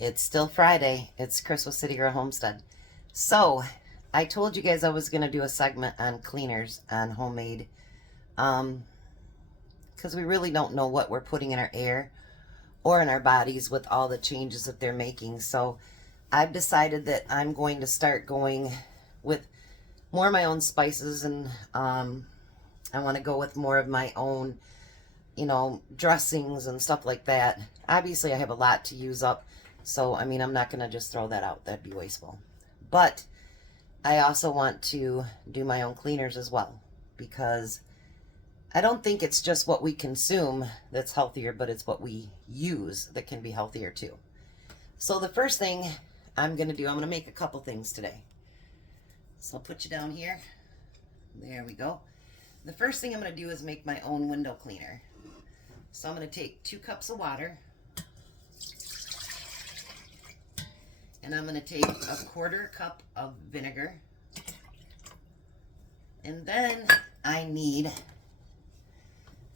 It's still Friday. It's Chris with Citygirlhomestead. So, I told you guys I was going to do a segment on cleaners, on homemade, because we really don't know what we're putting in our air or in our bodies with all the changes that they're making. So, I've decided that I'm going to start going with more of my own spices, and I want to go with more of my own, dressings and stuff like that. Obviously, I have a lot to use up. So, I mean, I'm not going to just throw that out. That'd be wasteful. But I also want to do my own cleaners as well, because I don't think it's just what we consume that's healthier, but it's what we use that can be healthier too. So the first thing I'm going to do, I'm going to make a couple things today. So I'll put you down here. There we go. The first thing I'm going to do is make my own window cleaner. So I'm going to take 2 cups of water. And I'm going to take a 1/4 cup of vinegar. And then I need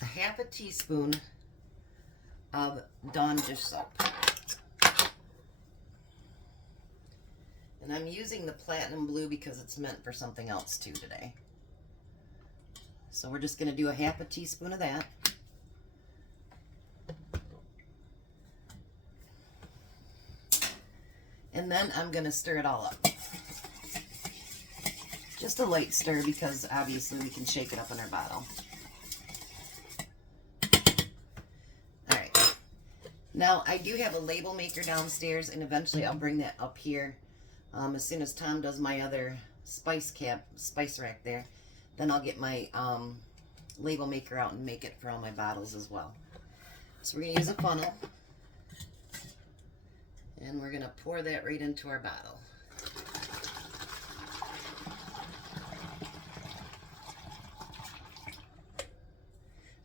a 1/2 teaspoon of Dawn dish soap. And I'm using the platinum blue because it's meant for something else too today. So we're just going to do a 1/2 teaspoon of that. And then I'm going to stir it all up. Just a light stir, because obviously we can shake it up in our bottle. Alright. Now, I do have a label maker downstairs, and eventually I'll bring that up here. As soon as Tom does my other spice rack there, then I'll get my label maker out and make it for all my bottles as well. So we're going to use a funnel. And we're going to pour that right into our bottle.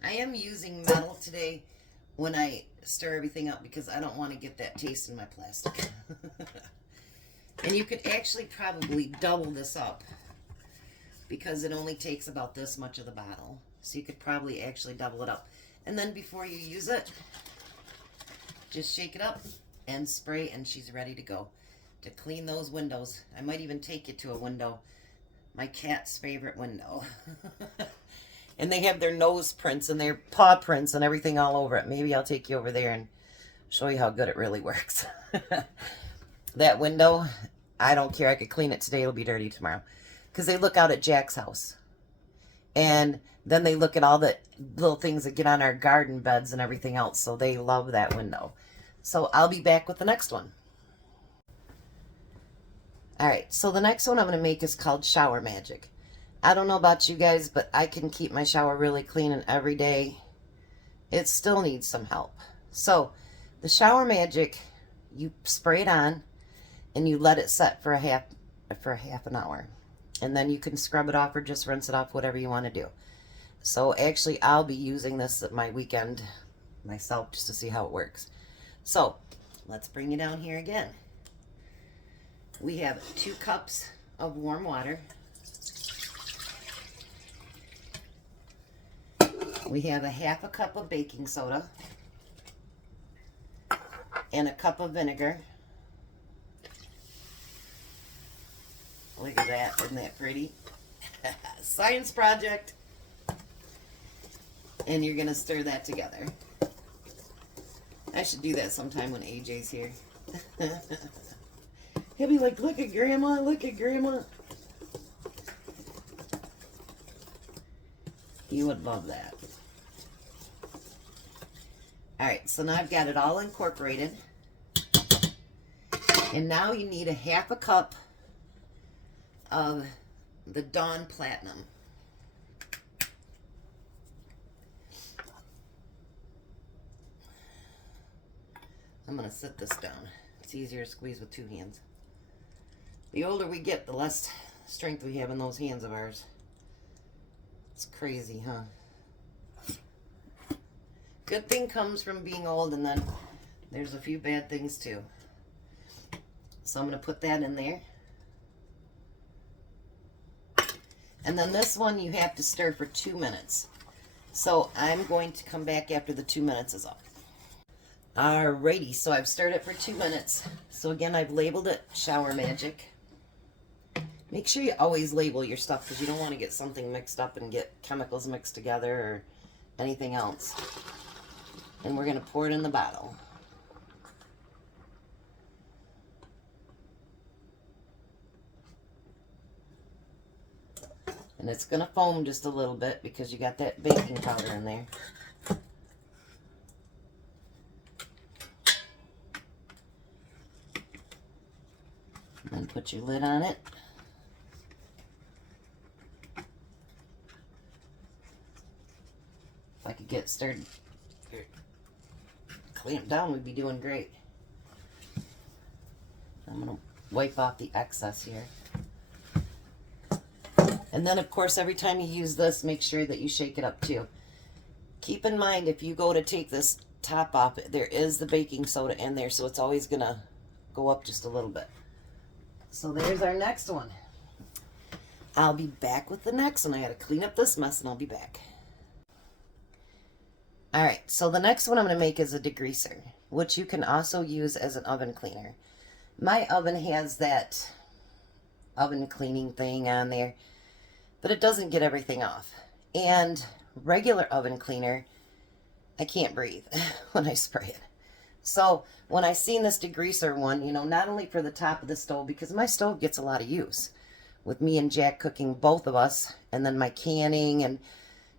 I am using metal today when I stir everything up, because I don't want to get that taste in my plastic. And you could actually probably double this up, because it only takes about this much of the bottle. So you could probably actually double it up. And then before you use it, just shake it up and spray, and she's ready to go to clean those windows. I might even take you to a window, my cat's favorite window. And they have their nose prints and their paw prints and everything all over it. Maybe I'll take you over there and show you how good it really works. That window, I don't care. I could clean it today. It'll be dirty tomorrow. Because they look out at Jack's house. And then they look at all the little things that get on our garden beds and everything else. So they love that window. So I'll be back with the next one. Alright, so the next one I'm going to make is called Shower Magic. I don't know about you guys, but I can keep my shower really clean, and every day it still needs some help. So the Shower Magic, you spray it on and you let it set for a half an hour. And then you can scrub it off or just rinse it off, whatever you want to do. So actually I'll be using this at my weekend myself just to see how it works. So, let's bring you down here again. We have 2 cups of warm water. We have a 1/2 cup of baking soda. And a cup of vinegar. Look at that, isn't that pretty? Science project. And you're going to stir that together. I should do that sometime when AJ's here. He'll be like, look at Grandma, look at Grandma. He would love that. Alright, so now I've got it all incorporated. And now you need a 1/2 cup of the Dawn Platinum. I'm going to set this down. It's easier to squeeze with 2 hands. The older we get, the less strength we have in those hands of ours. It's crazy, huh? Good thing comes from being old, and then there's a few bad things too. So I'm going to put that in there. And then this one you have to stir for 2 minutes. So I'm going to come back after the 2 minutes is up. Alrighty, so I've stirred it for 2 minutes. So again, I've labeled it Shower Magic. Make sure you always label your stuff because you don't want to get something mixed up and get chemicals mixed together or anything else. And we're going to pour it in the bottle. And it's going to foam just a little bit because you got that baking powder in there. And then put your lid on it. If I could get stirred, clamp down, we'd be doing great. I'm going to wipe off the excess here. And then, of course, every time you use this, make sure that you shake it up too. Keep in mind, if you go to take this top off, there is the baking soda in there, so it's always going to go up just a little bit. So there's our next one. I'll be back with the next one. I got to clean up this mess, and I'll be back. All right, so the next one I'm going to make is a degreaser, which you can also use as an oven cleaner. My oven has that oven cleaning thing on there, but it doesn't get everything off. And regular oven cleaner, I can't breathe when I spray it. So when I seen this degreaser one, you know, not only for the top of the stove, because my stove gets a lot of use with me and Jack cooking, both of us, and then my canning and,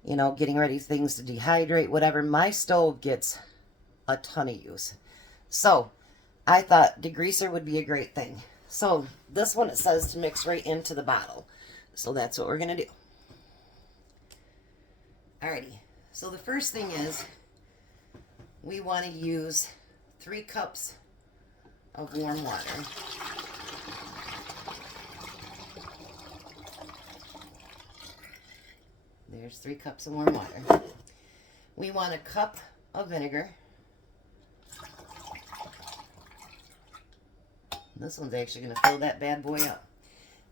you know, getting ready things to dehydrate, whatever, my stove gets a ton of use. So I thought degreaser would be a great thing. So this one, it says to mix right into the bottle. So that's what we're going to do. Alrighty. So the first thing is we want to use 3 cups of warm water. There's 3 cups of warm water. We want a cup of vinegar. This one's actually going to fill that bad boy up.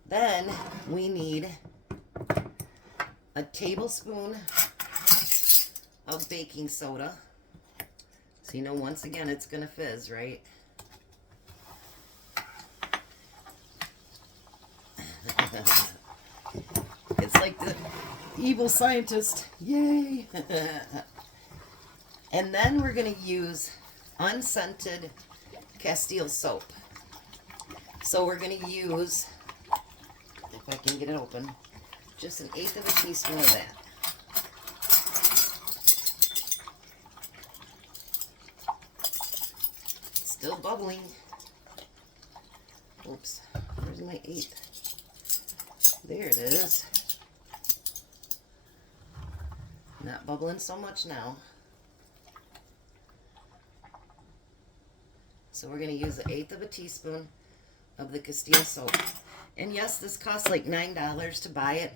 Then we need a tablespoon of baking soda. So you know, once again, it's going to fizz, right? It's like the evil scientist. Yay! And then we're going to use unscented castile soap. So we're going to use, if I can get it open, just 1/8 of a teaspoon of that. It's still bubbling. Oops, where's my 1/8? There it is. Not bubbling so much now. So we're going to use 1/8 of a teaspoon of the castile soap. And yes, this costs like $9 to buy it,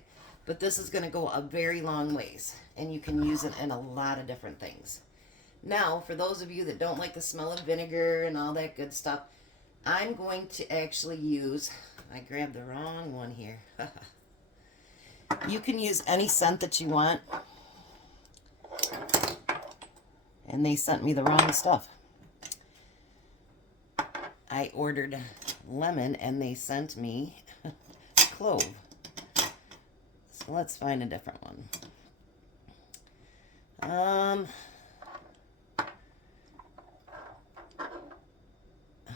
but this is going to go a very long ways, and you can use it in a lot of different things. Now, for those of you that don't like the smell of vinegar and all that good stuff, I'm going to actually use, I grabbed the wrong one here. You can use any scent that you want. And they sent me the wrong stuff. I ordered lemon and they sent me clove. So let's find a different one.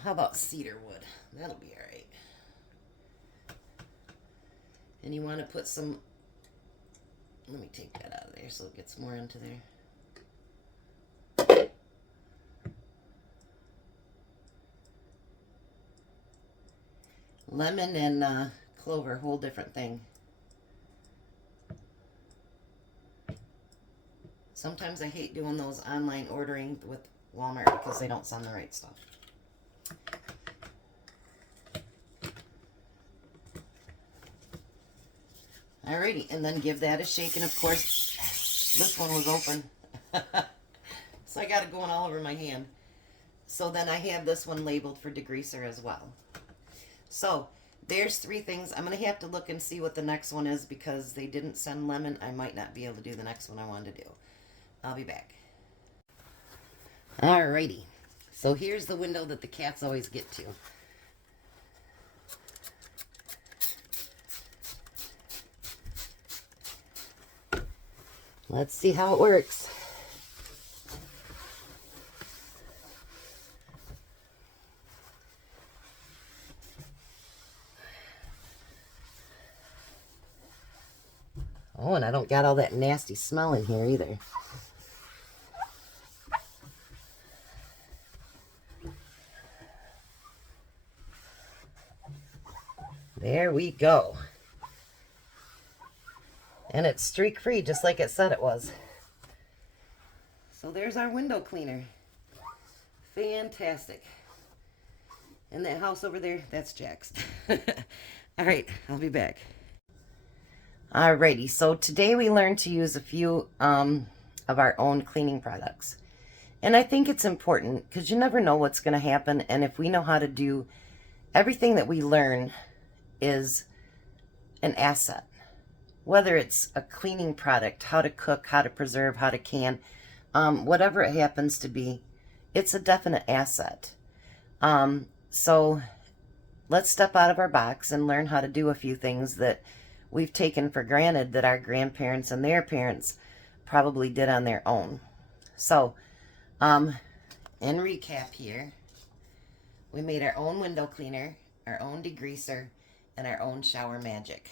How about cedar wood? That'll be all right. And you want to put some, let me take that out of there so it gets more into there. Lemon and clover, whole different thing. Sometimes I hate doing those online ordering with Walmart because they don't send the right stuff. Alrighty, and then give that a shake. And of course, this one was open. So I got it going all over my hand. So then I have this one labeled for degreaser as well. So there's 3 things. I'm going to have to look and see what the next one is because they didn't send lemon. I might not be able to do the next one I wanted to do. I'll be back. Alrighty. So here's the window that the cats always get to. Let's see how it works. Oh, and I don't got all that nasty smell in here either. There we go. And it's streak free, just like it said it was. So there's our window cleaner. Fantastic. And that house over there, that's Jack's. All right, I'll be back. Alrighty, so today we learned to use a few of our own cleaning products. And I think it's important because you never know what's going to happen. And if we know how to do everything that we learn is an asset. Whether it's a cleaning product, how to cook, how to preserve, how to can, whatever it happens to be, it's a definite asset. So let's step out of our box and learn how to do a few things that we've taken for granted that our grandparents and their parents probably did on their own. So, in recap here, we made our own window cleaner, our own degreaser, and our own shower magic.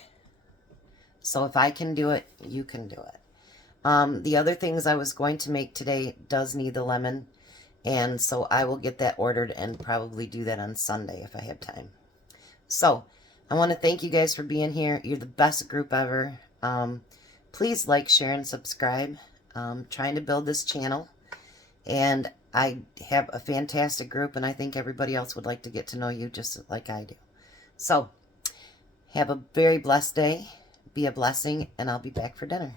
So if I can do it, you can do it. The other things I was going to make today does need the lemon, and so I will get that ordered and probably do that on Sunday if I have time. So I want to thank you guys for being here. You're the best group ever. Please like, share, and subscribe. Trying to build this channel, and I have a fantastic group, and I think everybody else would like to get to know you just like I do. So have a very blessed day. Be a blessing, and I'll be back for dinner.